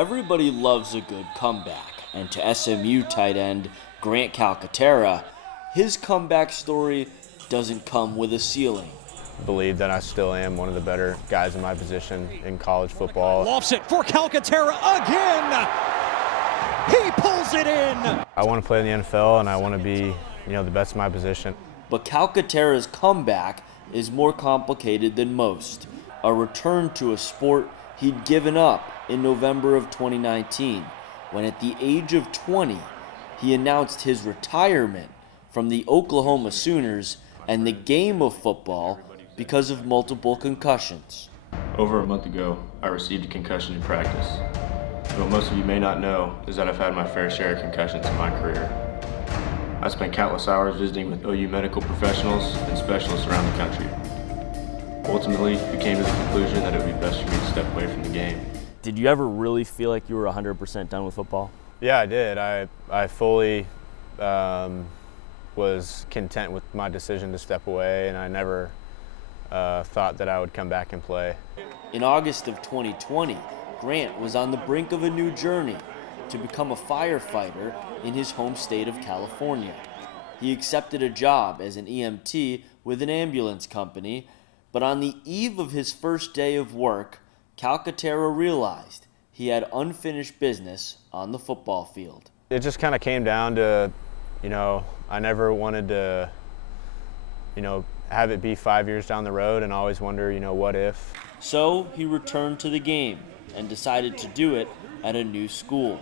Everybody loves a good comeback, and to SMU tight end Grant Calcaterra, his comeback story doesn't come with a ceiling. I believe that I still am one of the better guys in my position in college football. Lofts it for Calcaterra again. He pulls it in. I want to play in the NFL, and I want to be, the best in my position. But Calcaterra's comeback is more complicated than most. A return to a sport he'd given up in November of 2019, when at the age of 20, he announced his retirement from the Oklahoma Sooners and the game of football because of multiple concussions. Over a month ago, I received a concussion in practice. What most of you may not know is that I've had my fair share of concussions in my career. I spent countless hours visiting with OU medical professionals and specialists around the country. Ultimately, we came to the conclusion that it would be best for me to step away from the game. Did you ever really feel like you were 100% done with football? Yeah, I did. I fully was content with my decision to step away, and I never thought that I would come back and play. In August of 2020, Grant was on the brink of a new journey to become a firefighter in his home state of California. He accepted a job as an EMT with an ambulance company, but on the eve of his first day of work, Calcaterra realized he had unfinished business on the football field. It just kind of came down to, I never wanted to, have it be 5 years down the road and always wonder, what if. So he returned to the game and decided to do it at a new school,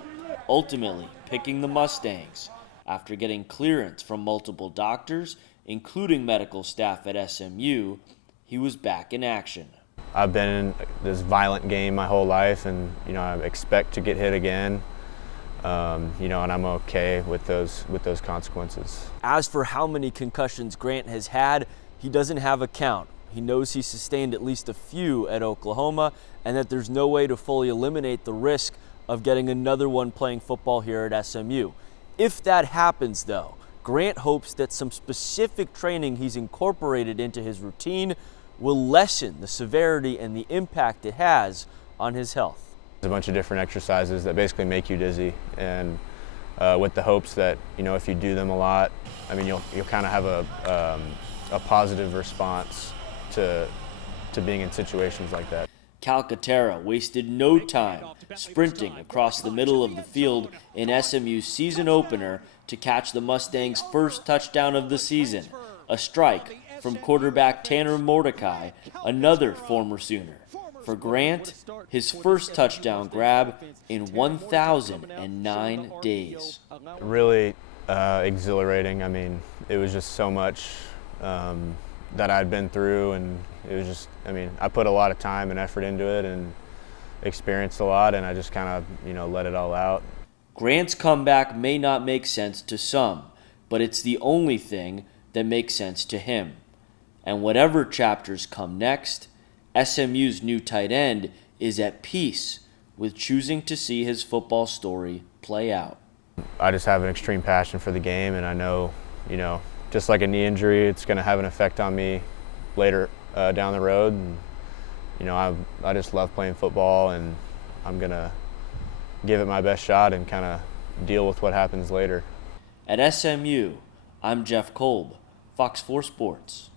ultimately picking the Mustangs after getting clearance from multiple doctors, including medical staff at SMU. He was back in action. I've been in this violent game my whole life, and I expect to get hit again. And I'm okay with those consequences. As for how many concussions Grant has had, he doesn't have a count. He knows he sustained at least a few at Oklahoma, and that there's no way to fully eliminate the risk of getting another one playing football here at SMU. If that happens, though, Grant hopes that some specific training he's incorporated into his routine will lessen the severity and the impact it has on his health. There's a bunch of different exercises that basically make you dizzy, and with the hopes that, if you do them a lot, you'll kind of have a positive response to being in situations like that. Calcaterra wasted no time sprinting across the middle of the field in SMU's season opener to catch the Mustangs' first touchdown of the season, a strike from quarterback Tanner Mordecai, another former Sooner. For Grant, his first touchdown grab in 1,009 days. Really exhilarating. It was just so much that I'd been through, and it was just, I put a lot of time and effort into it and experienced a lot, and I just kind of, let it all out. Grant's comeback may not make sense to some, but it's the only thing that makes sense to him. And whatever chapters come next, SMU's new tight end is at peace with choosing to see his football story play out. I just have an extreme passion for the game, and I know, just like a knee injury, it's going to have an effect on me later down the road. And, I just love playing football, and I'm going to give it my best shot and kind of deal with what happens later. At SMU, I'm Jeff Kolb, Fox 4 Sports.